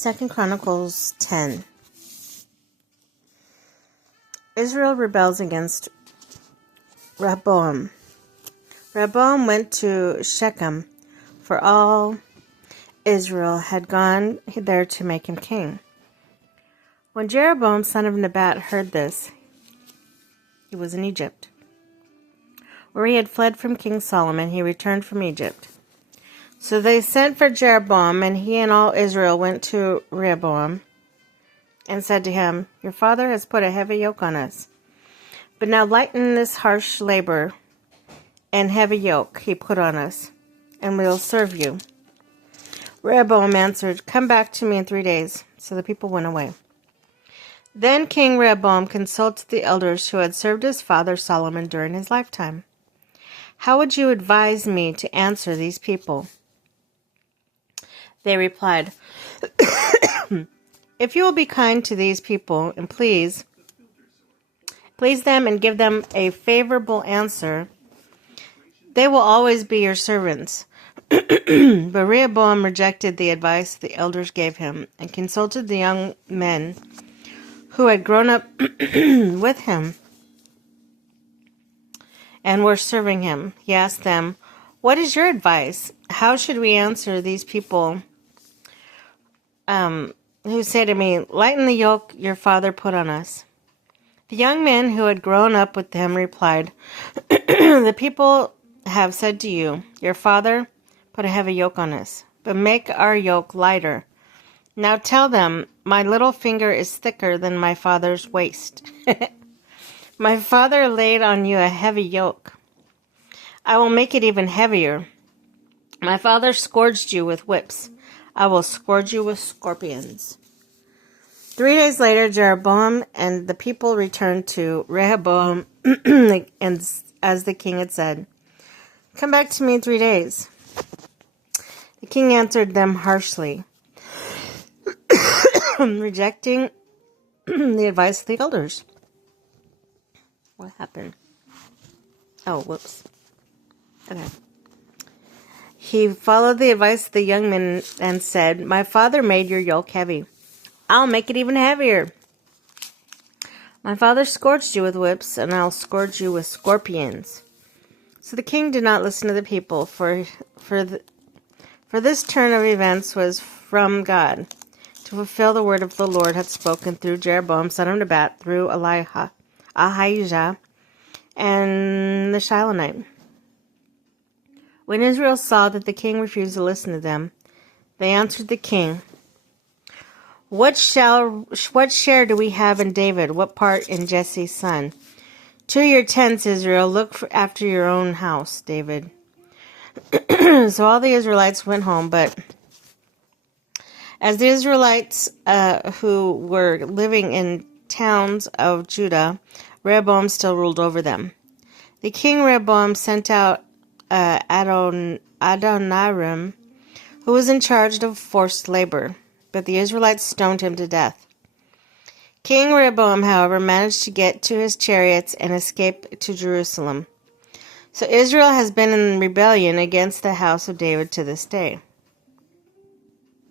2 Chronicles 10. Israel rebels against Rehoboam. Rehoboam went to Shechem, for all Israel had gone there to make him king. When Jeroboam son of Nebat heard this, he was in Egypt, where he had fled from King Solomon. He returned from Egypt. So they sent for Jeroboam, and he and all Israel went to Rehoboam and said to him, "Your father has put a heavy yoke on us. But now lighten this harsh labor and heavy yoke he put on us, and we will serve you." Rehoboam answered, "Come back to me in 3 days." So the people went away. Then King Rehoboam consulted the elders who had served his father Solomon during his lifetime. "How would you advise me to answer these people?" They replied, "If you will be kind to these people and please them and give them a favorable answer, they will always be your servants." But Rehoboam rejected the advice the elders gave him and consulted the young men who had grown up with him and were serving him. He asked them, "What is your advice? How should we answer these people who say to me, 'Lighten the yoke your father put on us'?" The young men who had grown up with him replied, "The people have said to you, 'Your father put a heavy yoke on us, but make our yoke lighter.' Now tell them, 'My little finger is thicker than my father's waist. My father laid on you a heavy yoke. I will make it even heavier. My father scourged you with whips. I will scourge you with scorpions." 3 days later, Jeroboam and the people returned to Rehoboam, and as the king had said, "Come back to me in 3 days." The king answered them harshly, rejecting the advice of the elders. What happened? Oh, whoops. Okay. He followed the advice of the young men and said, "My father made your yoke heavy. I'll make it even heavier. My father scourged you with whips, and I'll scourge you with scorpions." So the king did not listen to the people, for this turn of events was from God, to fulfill the word of the Lord had spoken through Jeroboam son of Nebat, through Ahijah and the Shilonite. When Israel saw that the king refused to listen to them, they answered the king, What share do we have in David? What part in Jesse's son? To your tents, Israel, look after your own house, David. So all the Israelites went home, but as the Israelites who were living in towns of Judah, Rehoboam still ruled over them. The king Rehoboam sent out Adoniram, who was in charge of forced labor, but the Israelites stoned him to death. King Rehoboam, however, managed to get to his chariots and escape to Jerusalem. So Israel has been in rebellion against the house of David to this day.